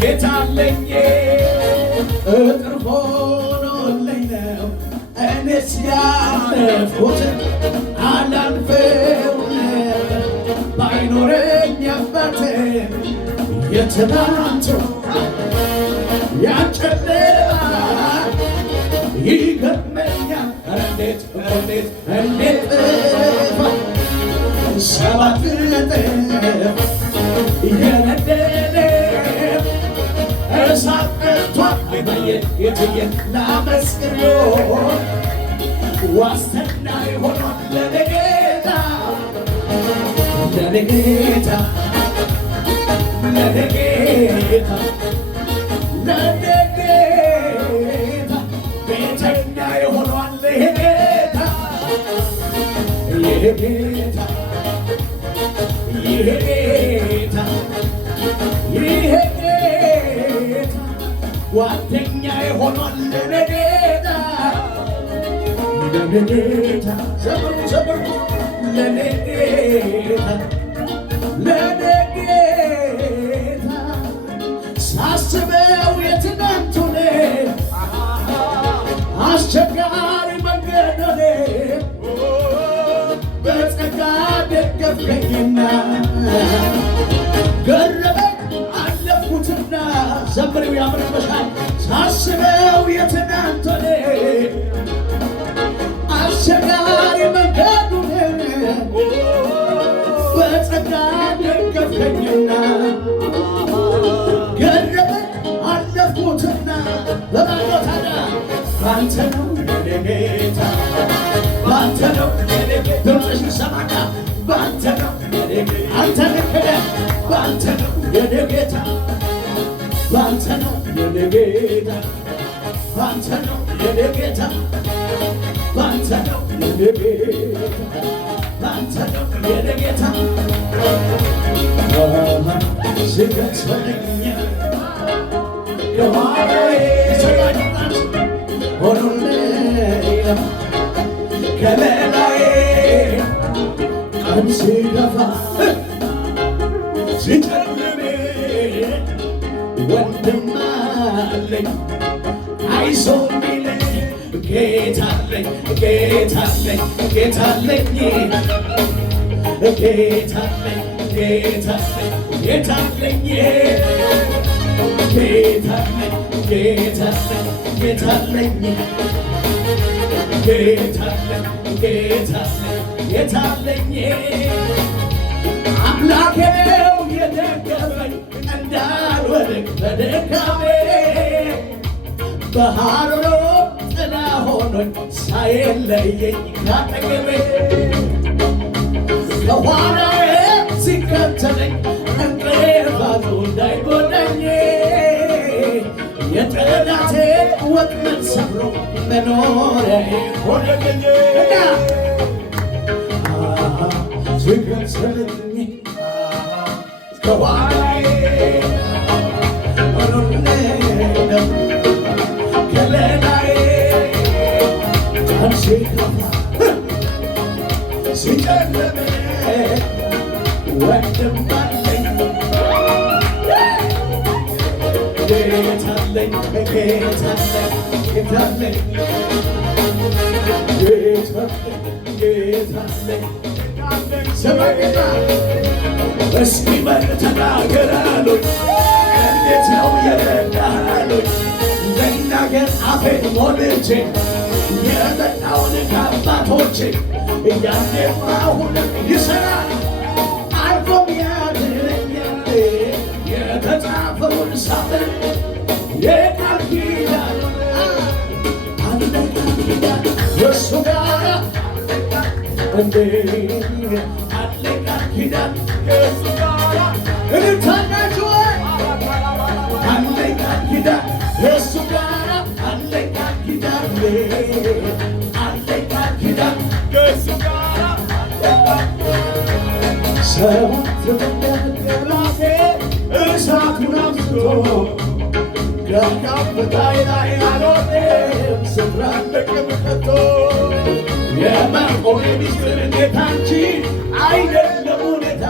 ጌታለኝ እጥፍ ሆኖልኝ ነው እኔስ ያለፍኩት አላልፈው ነበር ባይኖረኝ አባቴ የትናንቱ ያጨለማ ይገርመኛል እንዴት ሰባት እጥፍ እየነደደ እሳት ጠርቷል የትየን ላመስግኖ ዋስትና ይሆኗል ለነጌታ ቤተኛ ይሆኗል ይሄ ጌታ ጓደኛ ይሆኗል ለነጌታ ዘምሩ ለነጌታ ሳስበው የትናንቱን አስቸጋሪ መንገዶን በጸጋ ደገፍከኝና ገረመኝ አለፍኩትና ዘምሪው ያምርበሻል ሳስበው የትናንቱን አስቸጋሪ መንገዱን በጸጋ ደገፍከኝና ገረመኝ አለፍኩትና በማኖታዳ ባንተ ነው የኔ ጌታ ባንተ ነው የኔ ጌታ ድምፅሽ ሰማና ባንተ ነው የኔ ጌታ አንተ ልክደ ባንተ ነው የኔ ጌታ ባንተ ነው የኔ ጌታ ባንተ ነው የኔ ጌታ ባንተ ነው የኔ ጌታ ባንተ ነው የኔ ጌታ ሲገጽመኝ የኋላዬ ሰላኝነት ሆኖልኝ ከለላዬ ቀን ሲገፋ ሲጨልም ወንድም አለኝ አይዞህ የሚለኝ ጌታለኝ ጌታለኝ ጌታለኝ ጌታለኝ ጌታለኝ ጌታለኝ ጌታለኝ ጌታለኝ ጌታለኝ ጌታለኝ ጌታለኝ ጌታለኝ አምላኬ ነው የደገፈኝ እንዳልወድቅ በድካሜ በሐሩሩ ጥላ ሆኖኝ ሳይለየኝ ካጠገቤ ከኋላዬ ሲከተለኝ እንቅፋቱ እንዳይጎዳኝ የጠላቴ ወጥመድ ሰብሮ መኖሪያዬ ሆነልኝ ሲከተለኝ ከኋላዬ ሆኖልኝ ከለላዬ ቀን ሲገፋ ሲጨልም ወንድም አለኝ ጌታለኝ ጌታለኝ ጌታለኝ ጌታለኝ ሰማጌታ እስኪ በል ተናገር አሉኝ እንዴት ነው የረዳሃሉኝ ልናገር አፌን ሞልቼ የመጣውን ከአባቶቼ እያንዴማ አሁንም ይሠራል አልፎም ያድነኛል የተጻፈውን ሳምን የቃል ኪዳን አለ ቃል ኪዳን ከእሱ ጋር እንዴ አለ ቃል ኪዳን ከእሱ ጋር እንታናችሁ አለ ቃል ኪዳን ከእሱ ጋር አለ ቃል ኪዳን አለ ቃል ኪዳን ከእሱ ጋር ሰባት ተጠላቴ እሳቱን አብዝቶ ከከፍታዬ ላይ አልወርድም ስፍራ አልለቅም ከቶ የመቆ የቆሜ ሚስጥር ጌታ እንጂ አይደለም ሁኔታ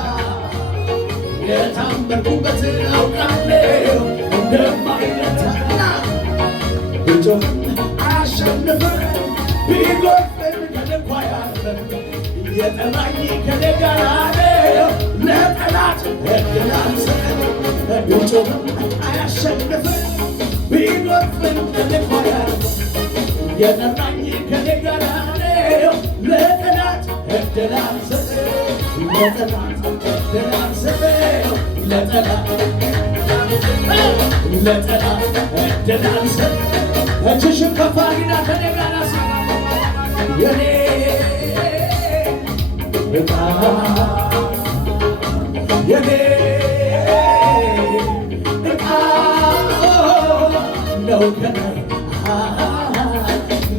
የታመንኩበትን አውቃለሁ እንደማይረታና ብጮህ አያሸንፍም ቢጎርፍም ከልኳ ያልፍም የጠራኝ ከኔ ጋር ነው ለጠላት እድል አልሰጥም ብጮህ አያሸንፍም ቢጎርፍም ከልኳ ያልፍም የጠራኝ ከኔ ጋር ነው ለጠላት እድል አልሰጥም ለጠላት እድል አልሰጥም ለጠላት እድል አልሰጥም እጅሽን ከፍ አድርጊና ከኔ ጋር የኔ ዕጣ የኔ ዕጣ ነው ከላይ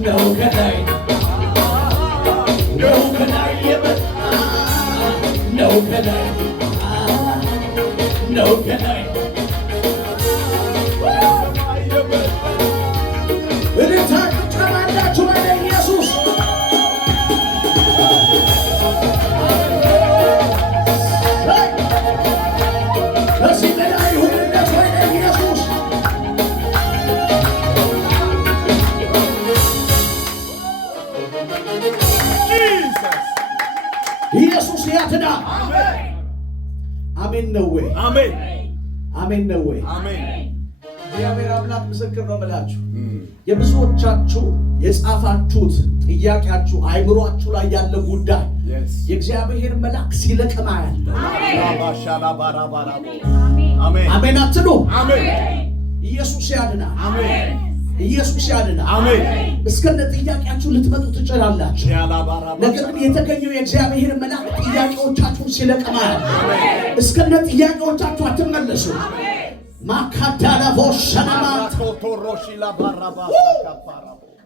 ነው ከላይ ነው ከላይ የመጣ ነው ከላይ ነው ከላይ እልልታችሁ ጨማላችሁ ወደ ኢየሱስ ከዚህ በላይ ይሁንለት ወደ ኢየሱስ ኢየሱስ ያትና አሜን ነው ወይ? አሜን አሜን ነው ወይ? አሜን። እግዚአብሔር አምላክ ምስክር ነው ብላችሁ የብዙዎቻችሁ የጻፋችሁት ጥያቄያችሁ አይምሯችሁ ላይ ያለ ጉዳይ የእግዚአብሔር መልአክ ሲለቅማ ያለ አሜን አትሉ? ኢየሱስ ያድናል። ኢየሱስ ያድናል። እስከነ ጥያቄያችሁ ልትመጡ ትችላላችሁ። ነገር ግን የተገኘው የእግዚአብሔር መልአክ ጥያቄዎቻችሁን ሲለቅማ ያለ እስከነ ጥያቄዎቻችሁ አትመለሱ። ማካዳላ ቦሸናማ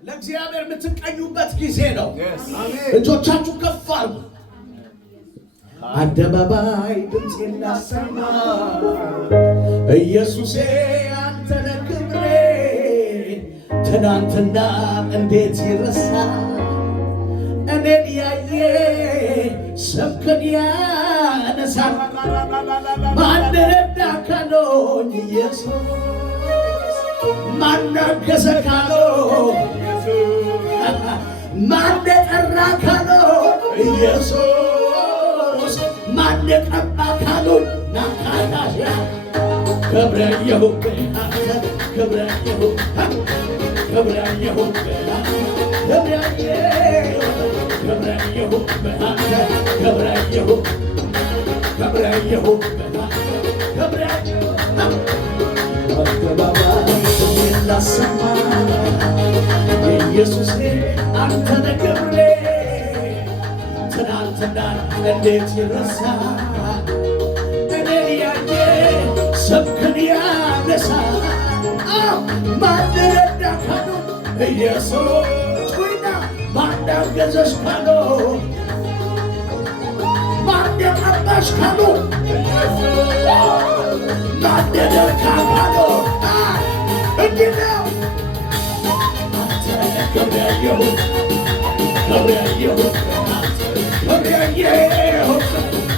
ለእግዚአብሔር የምትቀኙበት ጊዜ ነው። እጆቻችሁ ከፍ አድርጉ። አደባባይ ድምፅ ላሰማ ኢየሱሴ አንተ ነህ ክብሬ ትናንትና እንዴት ይረሳ እኔን ያየ ስምህን ያነሳል ማን ረዳ ካሎኝ ኢየሱስ ማን አገዘ ካሎኝ ማን ጠራ ካሎኝ ኢየሱስ ማን ቀባ ካሎኝ ናካዳሽ ክብረ ይሁን አንተ ክብረ ይሁን ክብረ ይሁን ክብረ ይሁን አንተ ክብረ ይሁን ክብረ ይሁን ክብረ አደባባይ ላሰማ ኢየሱሴ አንተ ነህ ክብሬ ትናንትና እንዴት ይረሳ እኔን ያየ ስምህን ያነሳ ማን ረዳ ካሎኝ ኢየሱስ ሆይና ማን አገዘሽ ካሎኝ ማን ቀባሽ ካሎኝ ማን ደረካ ካሎኝ እንዲህ ነው አንተ ክብረ ይሁን ክብረ ይሁን ክብረ ይሁን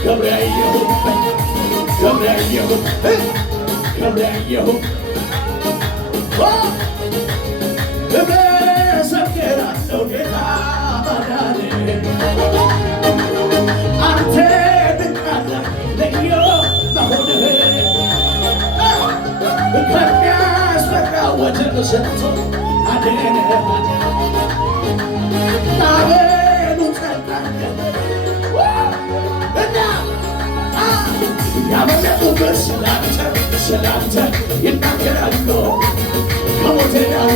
ክብረ ይሁን ክብረ ይሁን ክብረ ይሁን እመሰክራለሁ ጌታ ማዳንህን አንተ ድንቅ አምላክ ልዩ መሆንህን ከሚያስፈራው ወጀብ ሰጥቶ አድነኸኝ ማዕበሉ ጸጥ አለ እና ያመለጡበት ስላንተ ይናገራሉ ከሞቴ ነው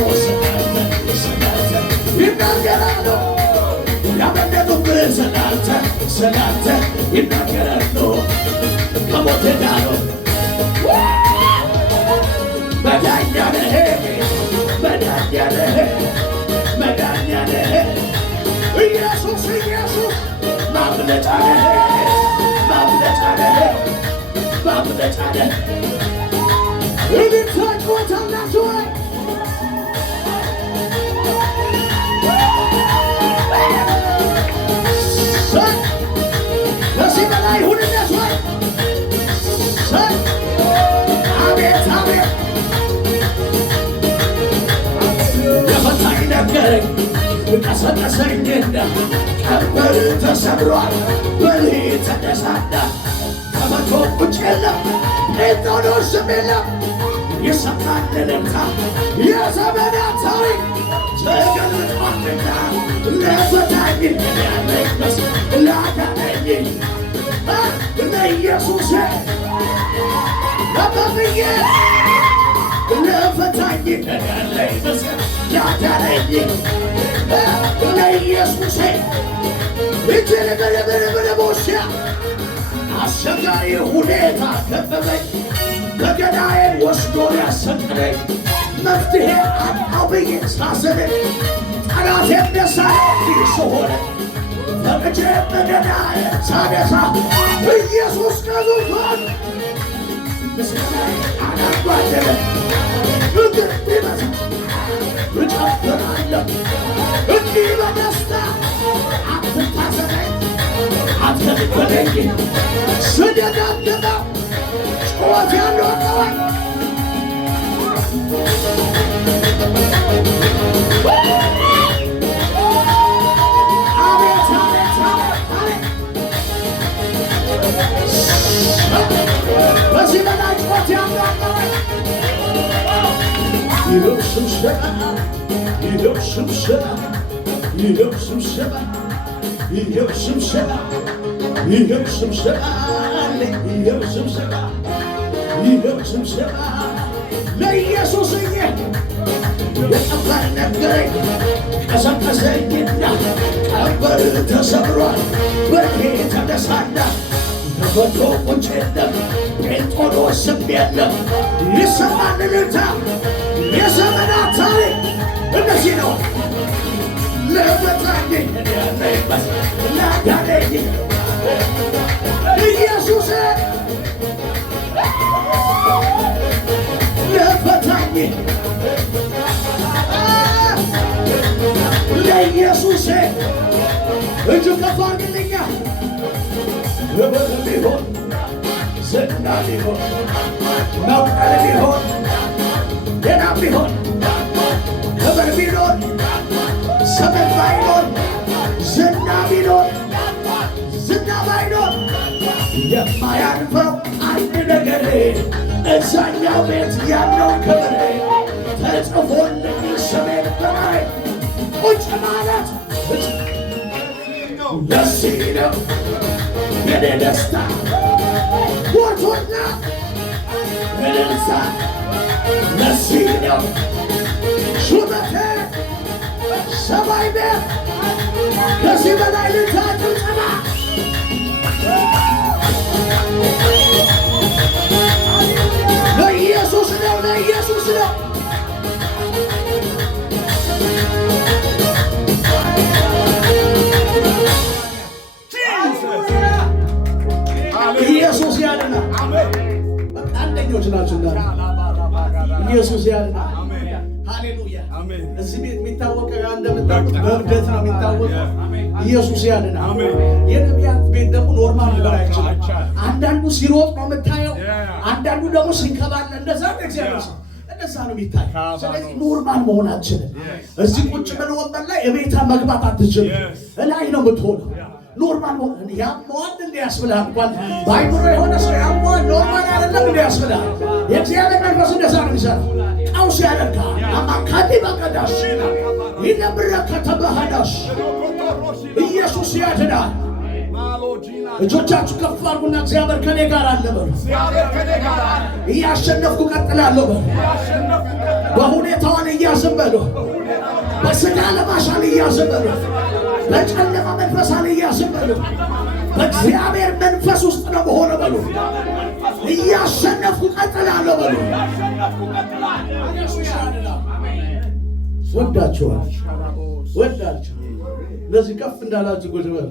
ስላንተ ይናገራሉ ያመለጡበት ስላንተ ይናገራሉ ከሞቴ ነው መዳኛ ነህ መዳኛ ነህ መዳኛ ነህ ኢየሱስ ኢየሱስ ማምለጫ ነህ ማምለጫ ነህ ማምለጫ ነህ እልልታችኋላችሁ ወይ ነገረኝ ቀሰቀሰኝና ቀንበር ተሰብሯል በልሄ ተነሳና ከመቶ ቁጭ የለም ጴንጤኖስም የለም የሰማን እልልታ የዘመናት ታሪክ ተገልጧልና ለፈታኝ ያለኝ መስል ላዳነኝ ለኢየሱሴ ለበብዬ ለፈታኝ ያለኝ መስል ላዳነኝ ለኢየሱሴ እጅን በለበለበለቦሽያ አስቸጋሪ ሁኔታ ከበበኝ በገዳዬን ወስዶ ያሰቅለኝ መፍትሄ አጣው ብዬ ሳስብን ጠላቴም ደሳ ሲሆን ፈቅጄ በገዳዬን ሳነሳ ኢየሱስ ከዙፋን ምስጋናዬ አላጓደለ እግር ቢመታ እጨፍራለሁ እንዲህ በደስታ አትታሰበኝ አትከልክለኝ ስደጋግመው ጩኸት ያለው አቀዋይ አቤት አቤት አቤት በዚህ በላይ ጩኸት ያለው አቀዋይ ይኸው ስብሰባ ይኸው ስብሰባ ይኸው ስብሰባ ይኸው ስብሰባ ይኸው ስብሰባ ይኸው ስብሰባ ይኸው ስብሰባ ለኢየሱስዬ የጠፋኝ ነገረኝ ቀሰቀሰኝና ቀንበር ተሰብሯል በኔ ተነሳና ተፈቶ ቁጭ የለም ጴንጤኖስም የለም ይሰማል እልልታ የዘመናት ታሪክ እንደዚህ ነው ለፈታኝ ያለኝ መስል ላዳነኝ ኢየሱሴ ለፈታኝ ለኢየሱሴ እጁ ከፍ አድርግልኛ ክብር ቢሆን ዝና ቢሆን መውቀል ቢሆን ጤና ቢሆን ክብር ቢኖር ሰበብ ባይኖር ዝና ቢኖር ዝና ባይኖር የማያልፈው አንድ ነገር እዛኛው ቤት ያለው ክብር ተጽፎልኝ ስሜን በላይ ቁጭ ማለት ለዚህ ነው የኔ ደስታ ሞቶኛ እልልታ ለዚህ ነው ሹመቴ ሰማይ ቤት ከዚህ በላይ ልታችሁ ጭማ ለኢየሱስ ነው ለኢየሱስ ነው ኢየሱስ ያለና በቃ አንደኞች ናቸው ኢየሱስ ያለና ሃሌሉያ እዚህ ቤት የሚታወቀው እንደምታውቁት በእብደት ነው የሚታወቀው ኢየሱስ ያለና የነቢያት ቤት ደግሞ ኖርማል ነው አይቻልም አንዳንዱ ሲሮጥ ነው የምታየው አንዳንዱ ደግሞ ሲንከባለ እንደዛ ነው እግዚአብሔር እንደዛ ነው የሚታየው ስለዚህ ኖርማል መሆናችን እዚህ ቁጭ ብለው ወንበር ላይ እቤታ መግባት አትችልም እላይ ነው የምትሆነው ኖርማል ያሟል እንዲያስብላል እንኳን ባይብሮ የሆነ ሰው ያሟል ኖርማል አይደለም እንዲያስብላል የእግዚአብሔር መንፈስ እንደዛ ነው የሚሰራው ቀውስ ያደርጋል አማካዲ በቀዳሽ ይነብረከተ በሃዳሽ ኢየሱስ ያድናል እጆቻችሁ ከፍ አድርጉና እግዚአብሔር ከኔ ጋር አለ በሉ እያሸነፍኩ ቀጥላለሁ በሉ በሁኔታዋን እያዝም በስጋ ለባሻን እያዝም በጨለማ መንፈስ እያዝም በእግዚአብሔር መንፈስ ውስጥ ነው በሆነ በሉ እያሸነፍኩ ቀጥላለሁ በሉ ወዳችኋል ለዚህ ከፍ እንዳላችሁ ጉድ በሉ